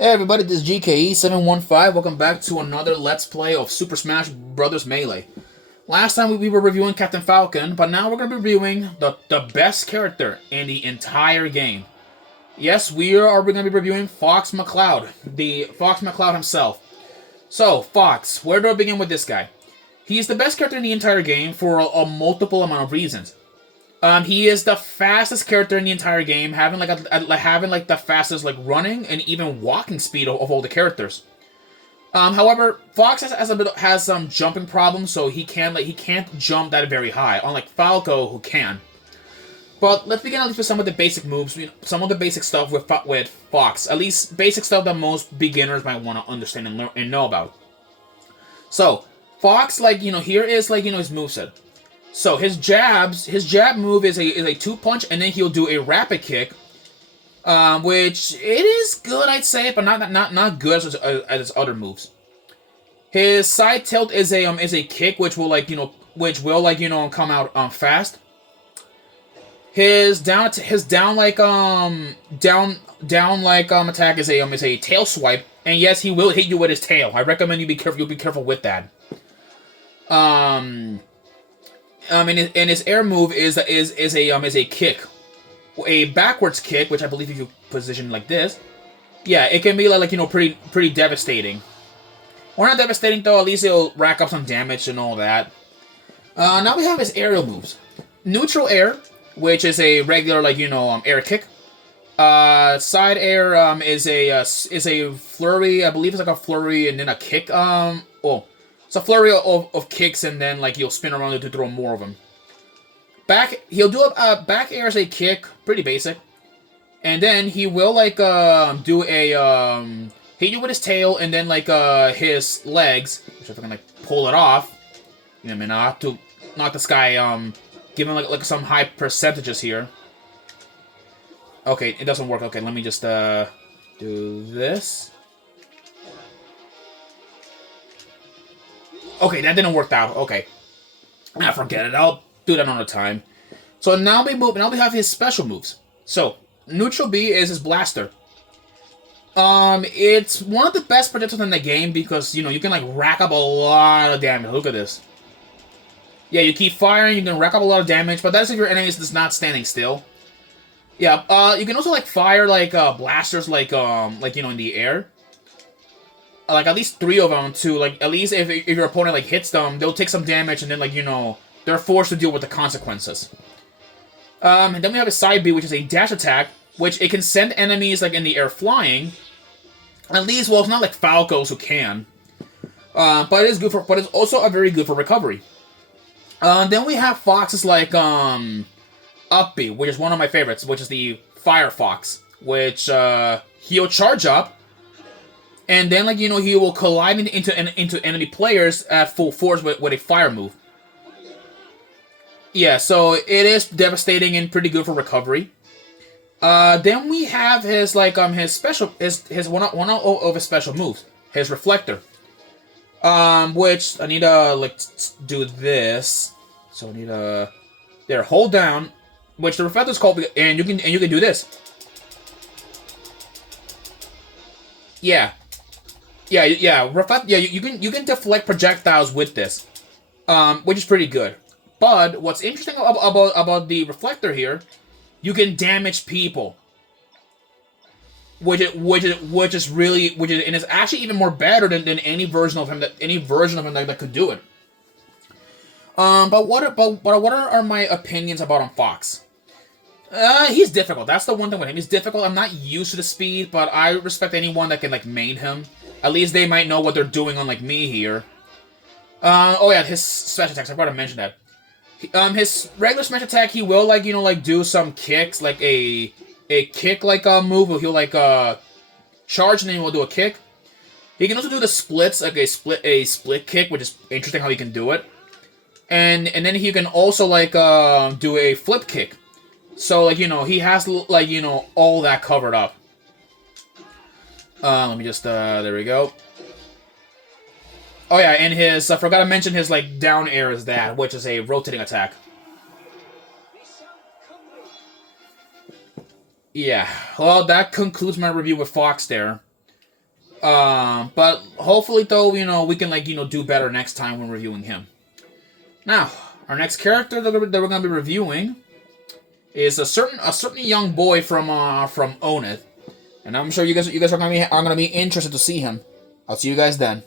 Hey everybody, this is GKE715. Welcome back to another Let's Play of Super Smash Bros. Melee. Last time we were reviewing Captain Falcon, but now we're going to be reviewing the best character in the entire game. Yes, we're going to be reviewing Fox McCloud, the Fox McCloud himself. So, Fox, where do I begin with this guy? He's the best character in the entire game for a multiple amount of reasons. He is the fastest character in the entire game, having the fastest running and even walking speed of all the characters. However, Fox has some jumping problems, so he can't jump that very high, unlike Falco who can. But let's begin at least with some of the basic moves, some of the basic stuff with Fox, at least basic stuff that most beginners might want to understand and learn and know about. So Fox, here is his moveset. So his jab move is a two punch, and then he'll do a rapid kick, which it is good, I'd say, but not good as his other moves. His side tilt is a kick which will come out fast. His down attack is a tail swipe, and yes, he will hit you with his tail. I recommend you be careful. You'll be careful with that. And his air move is a kick, a backwards kick, which I believe if you position like this, yeah, it can be pretty devastating. Or not devastating though. At least it'll rack up some damage and all that. Now we have his aerial moves. Neutral air, which is a regular air kick. Side air is a flurry. I believe it's like a flurry and then a kick. It's a flurry of kicks, and then you'll spin around to throw more of them. He'll do a back air as a kick, pretty basic, and then he will do a hit you with his tail, and then his legs, which if I can pull it off, I mean, I have to knock this guy, give him some high percentages here. Okay, it doesn't work. Okay, let me just do this. Okay, that didn't work out. Okay. Forget it. I'll do that another time. So now we have his special moves. So, Neutral B is his blaster. It's one of the best projectiles in the game because, you can rack up a lot of damage. Look at this. Yeah, you keep firing, you can rack up a lot of damage, but that's if your enemy is not standing still. Yeah, you can also fire blasters in the air. At least 3 of them too. At least if your opponent hits them, they'll take some damage, and then they're forced to deal with the consequences. And then we have a side B, which is a dash attack, which it can send enemies in the air flying. At least, well, it's not like Falco's who can, but it is good for. But it's also very good for recovery. Then we have Fox's up B, which is one of my favorites, which is the Fire Fox, which he'll charge up. And then, he will collide into enemy players at full force with a fire move. Yeah, so it is devastating and pretty good for recovery. Then we have his his special his one of his special moves, his reflector. Which I need to do this. So I need to hold down, which the reflector is called, and you can do this. Yeah. Yeah. You can deflect projectiles with this, which is pretty good. But what's interesting about the reflector here, you can damage people, which is actually even more better than any version of him that could do it. But what are my opinions about Fox? He's difficult. That's the one thing with him. He's difficult. I'm not used to the speed, but I respect anyone that can main him. At least they might know what they're doing, unlike me here. Oh yeah, his special attacks. I forgot to mention that. His regular smash attack, he will do some kicks, a kick move. Where he'll charge and then he'll do a kick. He can also do the splits, a split kick, which is interesting how he can do it. And then he can also do a flip kick. So he has all that covered up. Let me just there we go. Oh yeah, and I forgot to mention his down air is that, which is a rotating attack. Yeah, well, that concludes my review with Fox there. But hopefully, though, we can do better next time when reviewing him. Now, our next character that we're going to be reviewing is a certain young boy from Own It, and I'm sure you guys are going to be interested to see him. I'll see you guys then.